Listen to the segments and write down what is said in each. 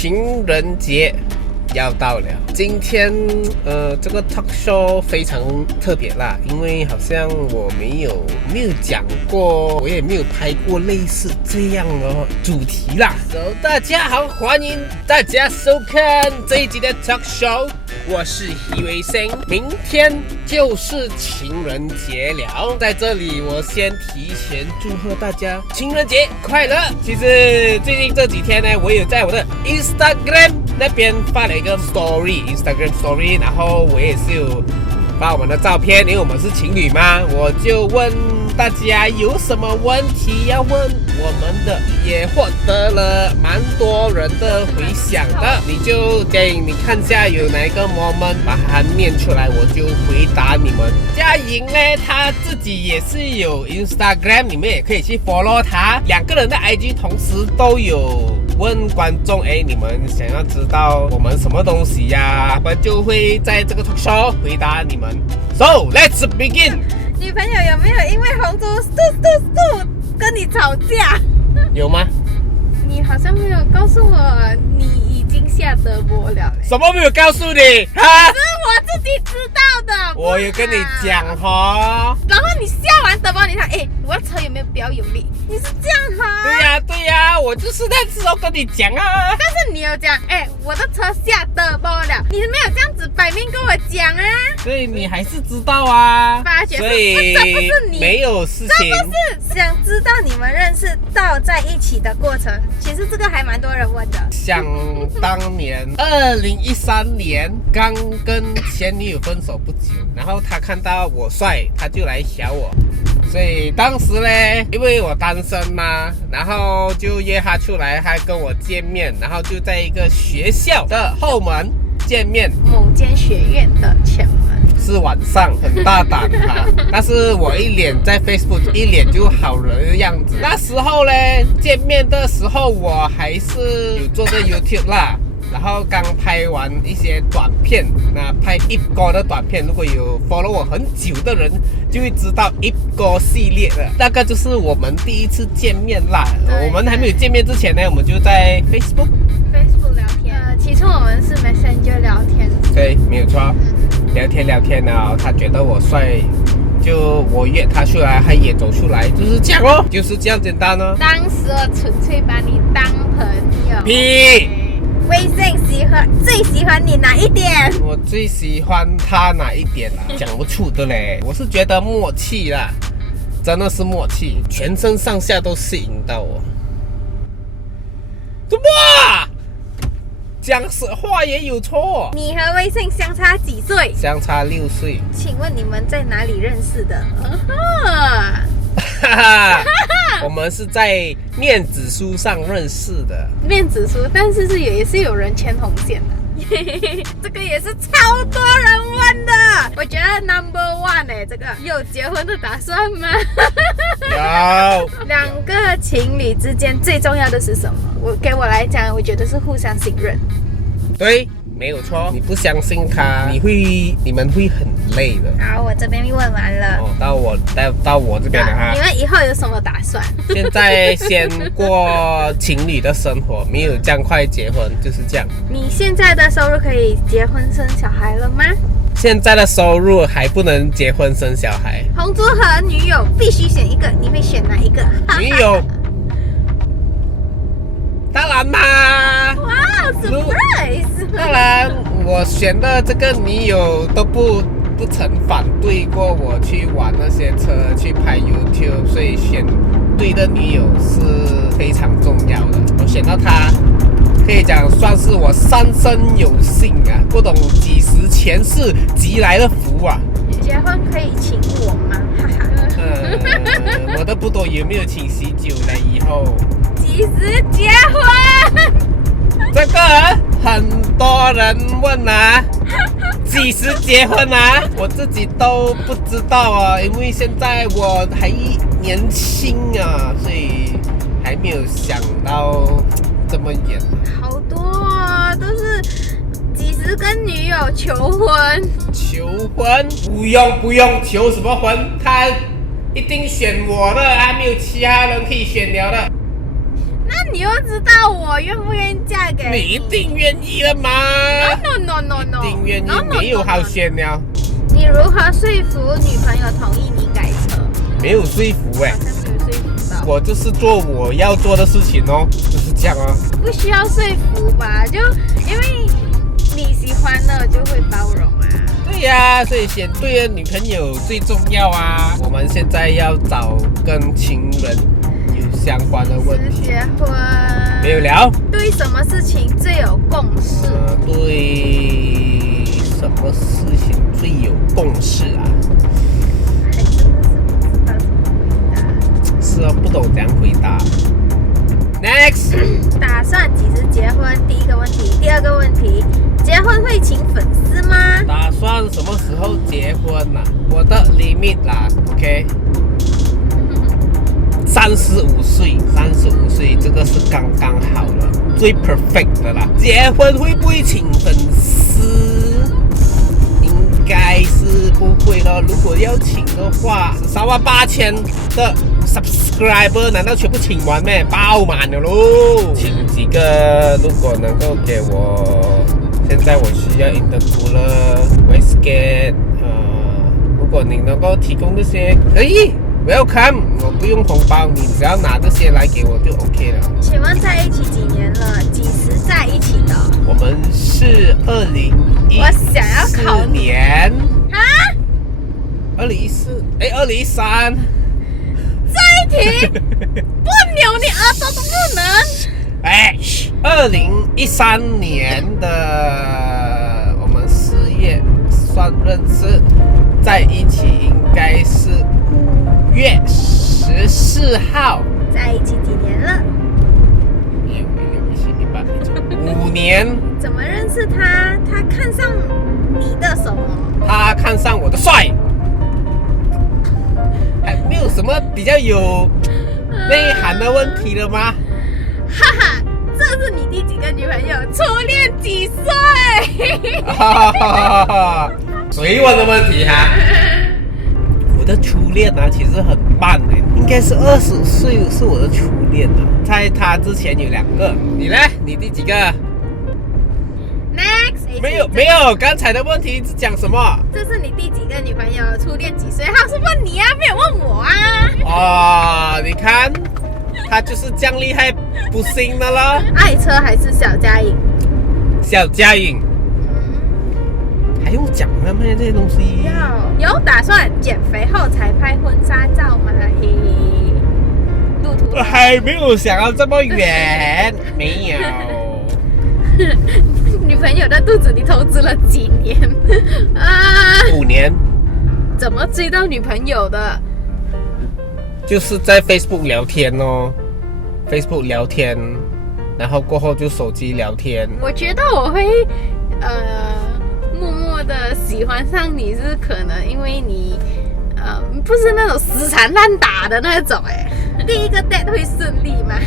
情人节要到了，今天这个 talk show 非常特别啦，因为好像我没有讲过，我也没有拍过类似这样的主题啦。大家好，欢迎大家收看这一集的 talk show， 我是徐维星。明天就是情人节了，在这里我先提前祝贺大家情人节快乐。其实最近这几天呢，我有在我的 Instagram 那边发了一个 Instagram story， 然后我也是有发我们的照片，因为我们是情侣嘛，我就问大家有什么问题要问我们的，也获得了蛮多人的回响的。你就给你看一下有哪一个 moment 把它念出来，我就回答你们。嘉颖呢，她自己也是有 Instagram， 你们也可以去 follow 她，两个人的 IG 同时都有问观众，你们想要知道我们什么东西呀？我们就会在这个 talk show 回答你们。So let's begin。女朋友有没有因为红猪跟你吵架？有吗？你好像没有告诉我你已经下德波了嘞。什么没有告诉你？是我自己知道的。我有跟你讲哈。然后你下完德波，你看，我的车有没有比较有力？你是这样哈？对呀，我就是那时候跟你讲啊。但是你有讲，我的车下德波了，你没有这样子摆明跟我讲啊。所以你还是知道啊。发觉所以这不是你没有事情。这不是想知道你们认识到在一起的过程。其实这个还蛮多人问的。想当年2013年刚跟前女友分手不久，然后他看到我帅，他就来小我。所以当时呢，因为我单身嘛，然后就约他出来，他跟我见面，然后就在一个学校的后门见面，某间学院的前门，是晚上，很大胆哈。但是我一脸在 Facebook 一脸就好人的样子。那时候呢，见面的时候我还是有做着 YouTube 啦。然后刚拍完一些短片，那拍一哥的短片，如果有 follow 我很久的人，就会知道一哥系列的，大概就是我们第一次见面啦。我们还没有见面之前呢，我们就在 Facebook 聊天。起初我们是 Messenger 聊天。对，没有错。聊天啊，他觉得我帅，就我约他出来，他也走出来，就是这样哦，就是这样简单哦。当时我纯粹把你当朋友。屁！微信最喜欢你哪一点？我最喜欢他哪一点啦？讲不出的嘞。我是觉得默契啦，真的是默契，全身上下都吸引到我。怎么啊？讲实话也有错。你和微信相差几岁？相差6岁。请问你们在哪里认识的？我们是在面子书上认识的。面子书，但是也是有人牵红线的。这个也是超多人问的。我觉得 number one 这个有结婚的打算吗？有。两个情侣之间最重要的是什么？给我来讲，我觉得是互相信任。对。没有错，你不相信他，你们会很累的。好，我这边问完了。到我这边了哈。你们以后有什么打算？现在先过情侣的生活，没有这样快结婚，就是这样。你现在的收入可以结婚生小孩了吗？现在的收入还不能结婚生小孩。红猪和女友必须选一个，你会选哪一个？女友。当然嘛！哇 ，surprise！ 当然，我选的这个女友都不曾反对过我去玩那些车，去拍 YouTube， 所以选对的女友是非常重要的。我选到她，可以讲算是我三生有幸啊，不懂几时前世积来的福啊。结婚可以请我吗？我都不懂有没有请喜酒呢，以后。几时结婚？这个很多人问啊，几时结婚啊？我自己都不知道啊，因为现在我还年轻啊，所以还没有想到这么远。好多啊，都是几时跟女友求婚？求婚？不用求什么婚，他一定选我的，还没有其他人可以选了的。那你又知道我愿不愿意嫁给你一定愿意了吗 ？No， 一定愿意，没有好选了。你如何说服女朋友同意你改车？没有说服哎，好像没有说服到。我就是做我要做的事情哦，就是这样啊。不需要说服吧？就因为你喜欢的就会包容啊。对呀，所以选对的女朋友最重要啊。我们现在要找跟情人有相关的问题。结婚没有聊。对什么事情最有共识？对什么事情最有共识啊？还真的是不知道怎么回答。是啊，不懂怎样回答。Next， 打算几时结婚？第一个问题，第二个问题，结婚会请粉丝吗？打算什么时候结婚啊？我的 limit 啦 ，OK。35岁这个是刚刚好了，最 perfect 的啦。结婚会不会请粉丝？应该是不会了。如果要请的话，38000的 subscriber 难道全部请完咩？爆满了喽！请几个，如果能够给我，现在我需要 intercooler、wastegate，如果你能够提供这些，可以。Welcome， 我不用红包，你只要拿这些来给我就 OK 了。请问在一起几年了？几时在一起的？我们是2014年啊，2013。这一题不扭你耳朵都不能。哎，2013年的我们4月算认识，在一起应该是5月14号。在一起几年了？5年。怎么认识他？他看上你的什么？他看上我的帅。还没有什么比较有内涵的问题了吗？哈哈，这是你第几个女朋友？初恋几岁？谁问的问题哈？我的初恋啊，其实很慢诶，应该是20岁是我的初恋啊，在他之前有2个。你呢？你第几个 ？Next， 没有，刚才的问题是讲什么？这是你第几个女朋友？初恋几岁？他是问你啊，没有问我啊。哦，你看，他就是这样厉害，不行的了。爱车还是小家影？小家影。还用讲吗？这些东西。有打算减肥后才拍婚纱照吗？嘿，路途还没有想到这么远，没有。女朋友的肚子你投资了几年啊？5年。怎么追到女朋友的？就是在 Facebook 聊天哦 ，Facebook 聊天，然后过后就手机聊天。我觉得我会默默的喜欢上你，是可能因为你不是那种死缠烂打的那种哎。第一个 date 会顺利吗？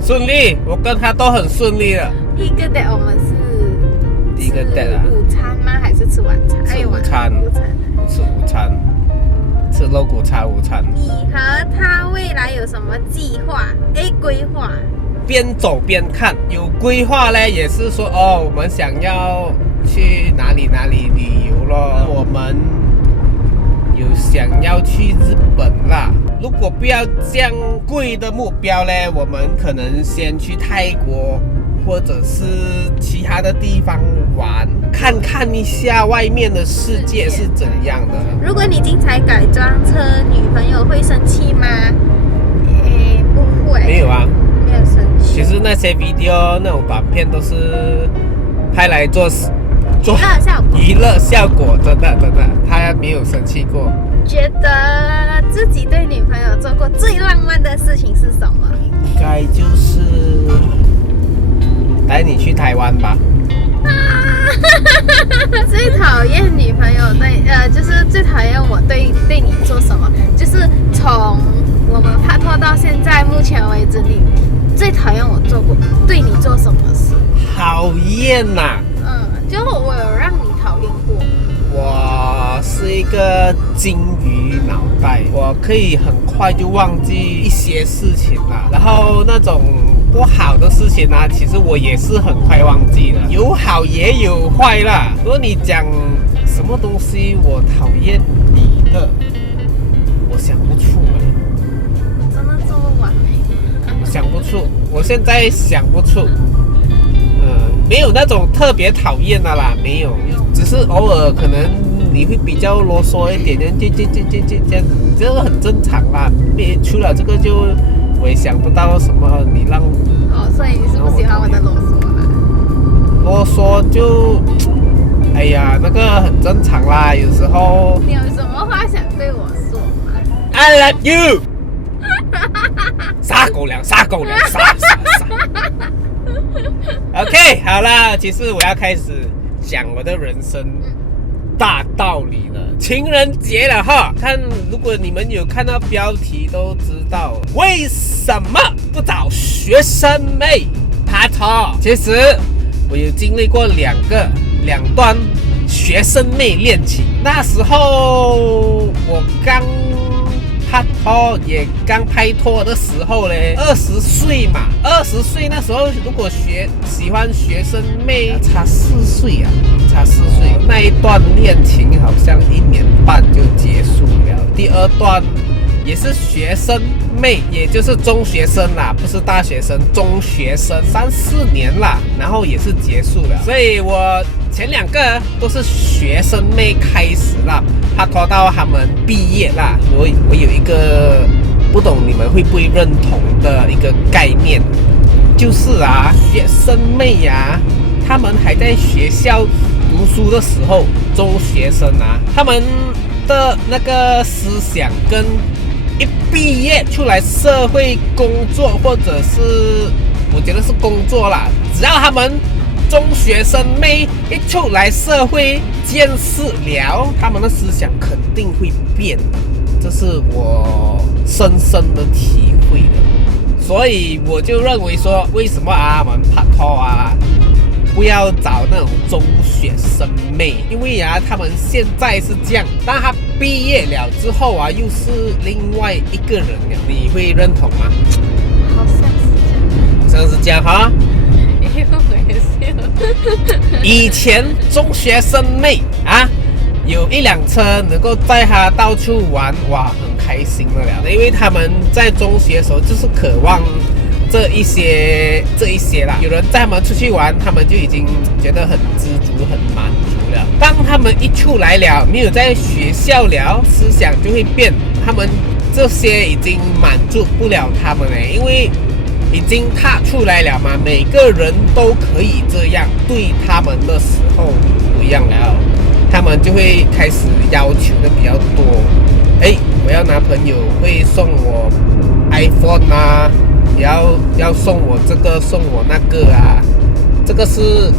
顺利，我跟他都很顺利了。第一个 date 我们是第一个 date 啊？午餐吗？还是吃晚餐？吃午餐。吃午餐。吃肉骨茶午餐。你和他未来有什么计划？规划。边走边看，有规划呢，也是说哦，我们想要去哪里旅游咯。我们有想要去日本啦。如果不要这样贵的目标呢，我们可能先去泰国或者是其他的地方玩，看一下外面的世界是怎样的。如果你精彩改装车，女朋友会生气吗？不会。没有啊。没有生气。其实那些 video 那种短片都是拍来做娱乐效果，真的，他没有生气过。觉得自己对女朋友做过最浪漫的事情是什么？应该就是带你去台湾吧。最讨厌女朋友就是最讨厌我对你做什么？就是从我们拍拖到现在目前为止，你最讨厌我对你做什么事？讨厌呐！就我有让你讨厌过。我我是一个金鱼脑袋，我可以很快就忘记一些事情啦。然后那种不好的事情啊，其实我也是很快忘记了，有好也有坏啦。如果你讲什么东西我讨厌你的，我想不出来。真的这么完美？想不出，我现在想不出。没有那种特别讨厌的啦，没有，只是偶尔可能你会比较啰嗦一点，这样子，这个很正常啦。除了这个就我也想不到什么你让所以你是不喜欢我的啰嗦啦？啰嗦就，哎呀，那个很正常啦，有时候。你有什么话想对我说吗 I love you 撒狗粮，撒狗粮，撒。OK， 好啦，其实我要开始讲我的人生大道理了。情人节了哈，看如果你们有看到标题都知道为什么不找学生妹拍拖。其实我有经历过两段学生妹恋情。那时候我刚拍拖也刚拍拖的时候嘞，20岁嘛，20岁那时候如果喜欢学生妹，差4岁啊，差4岁。那一段恋情好像1年半就结束了。第二段也是学生妹，也就是中学生啦，不是大学生，中学生3、4年啦，然后也是结束了。所以我前2个都是学生妹开始啦，拍拖到他们毕业啦。我有一个不懂你们会不会认同的一个概念，就是啊，学生妹啊，他们还在学校读书的时候，中学生啊，他们的那个思想跟一毕业出来社会工作，或者是我觉得是工作啦，只要他们中学生妹一出来社会见识了，他们的思想肯定会变的，这是我深深的体会的。所以我就认为说，为什么啊我们拍拖啊不要找那种中学生妹，因为啊他们现在是这样，当他毕业了之后啊又是另外一个人了，你会认同吗？好像是这样哈。因为我也是以前中学生妹啊，有1辆车能够载她到处玩，哇，很开心的了。因为他们在中学的时候就是渴望这一些啦，有人载他们出去玩，他们就已经觉得很知足、很满足了。当他们一出来了，没有在学校了，思想就会变，他们这些已经满足不了他们了，因为已经踏出来了嘛，每个人都可以这样，对他们的时候不一样了，他们就会开始要求的比较多。我要男朋友会送我 iPhone 啊，要送我这个送我那个啊，这个是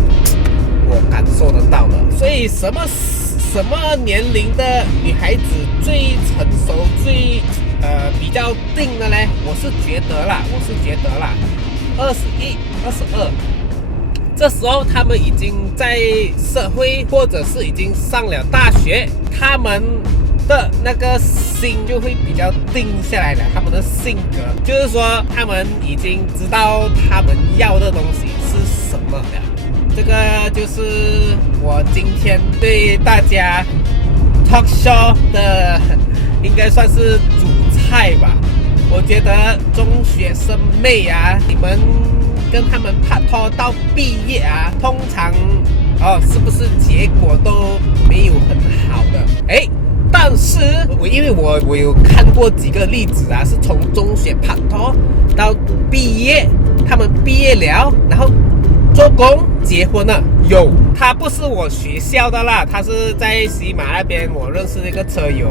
我感受得到的。所以什么年龄的女孩子最成熟最比较定的呢？我是觉得啦21、22，这时候他们已经在社会或者是已经上了大学，他们的那个心就会比较定下来了，他们的性格就是说他们已经知道他们要的东西是什么了。这个就是我今天对大家 talk show 的应该算是主菜吧。我觉得中学生妹啊，你们跟他们拍拖到毕业啊，通常是不是结果都没有很好的？但是因为我有看过几个例子啊，是从中学拍拖到毕业，他们毕业了，然后做工结婚了。有，他不是我学校的啦，他是在西马那边我认识的一个车友，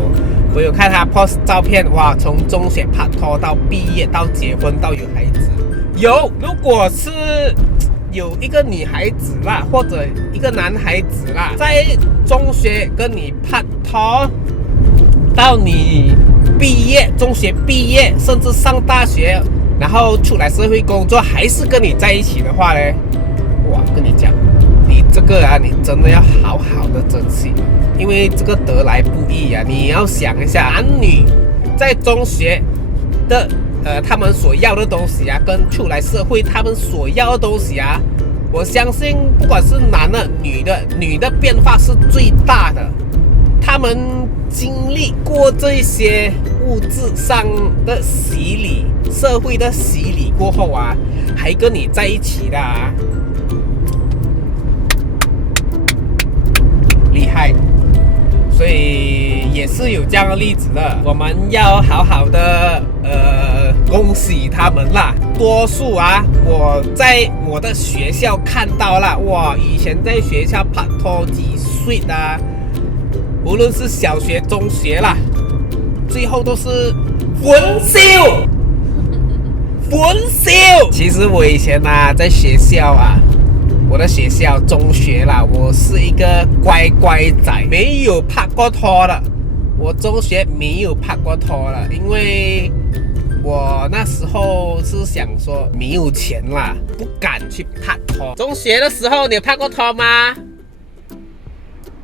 我有看他 post 照片，哇，从中学拍拖到毕业到结婚到有孩子。有，如果是有一个女孩子啦，或者一个男孩子啦，在中学跟你拍拖到你毕业，中学毕业甚至上大学，然后出来社会工作还是跟你在一起的话呢，哇，跟你讲，你这个啊，你真的要好好的珍惜，因为这个得来不易啊。你要想一下，男女在中学的他们所要的东西啊，跟出来社会他们所要的东西啊，我相信不管是男的女的变化是最大的。他们经历过这些物质上的洗礼、社会的洗礼过后啊，还跟你在一起的啊，厉害。所以也是有这样的例子的，我们要好好的恭喜他们啦。多数啊，我在我的学校看到了，哇，以前在学校拍拖几岁啊，无论是小学、中学啦，最后都是分手。其实我以前啊，在学校啊，我的学校中学啦，我是一个乖乖仔，没有拍过拖的。我中学没有拍过拖了，因为我那时候是想说没有钱啦，不敢去拍拖。中学的时候你有拍过拖吗？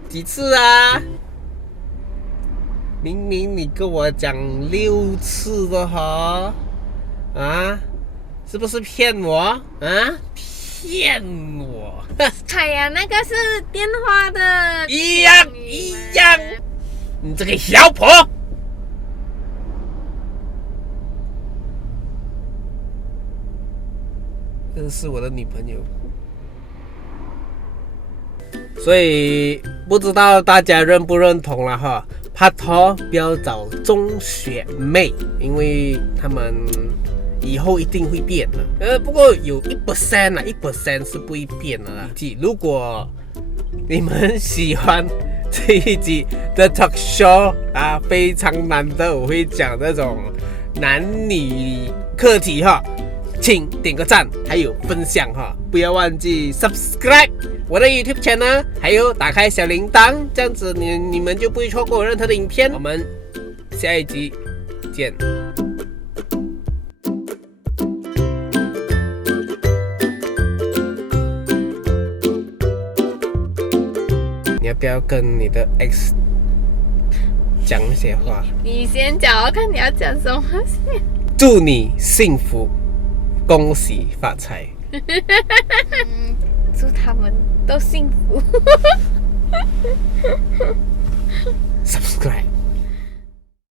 几次啊？明明你跟我讲6次的哈，啊，是不是骗我啊？骗我！哎呀，那个是电话的，一样，你这个小婆！这是我的女朋友。所以不知道大家认不认同了哈？拍拖不要找中学妹，因为他们以后一定会变的。不过有1%啊，1%是不会变的啦。如果你们喜欢这一集的 talk show 啊，非常难得我会讲这种男女课题哈，请点个赞，还有分享哈，不要忘记 subscribe 我的 YouTube channel， 还有打开小铃铛，这样子你们就不会错过任何的影片。我们下一集见。你要不要跟你的 X 讲一些话？你先讲，我看你要讲什么先。祝你幸福，恭喜发财。祝他们都幸福。Subscribe。